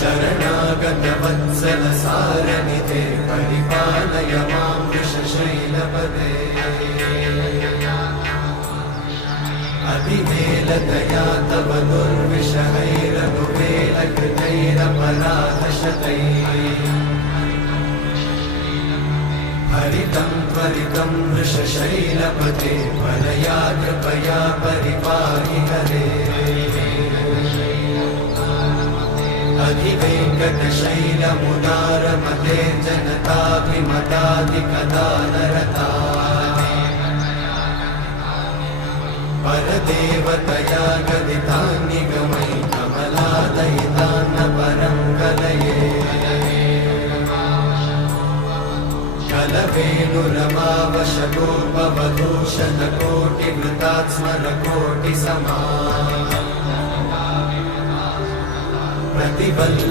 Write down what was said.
शरणागतवत्सल सारनिधे परिपालय मां वृषशैलपदे अतिवेलतया तव दुर्विषहैरनुवेलकृतैरपराधशतैः हरितं त्वरितं वृषशैलपते परया कृपया परिपाहि हरे अधिवेङ्कटशैलमुदारमते जनताभिमताधिकदानरता परदेवतया गदितान्निगमै कमलादयितान्न परं कलये कलवेणुरमावशतोपवधूशतकोटिवृतात् स्मरकोटिसमा प्रतिवल्ल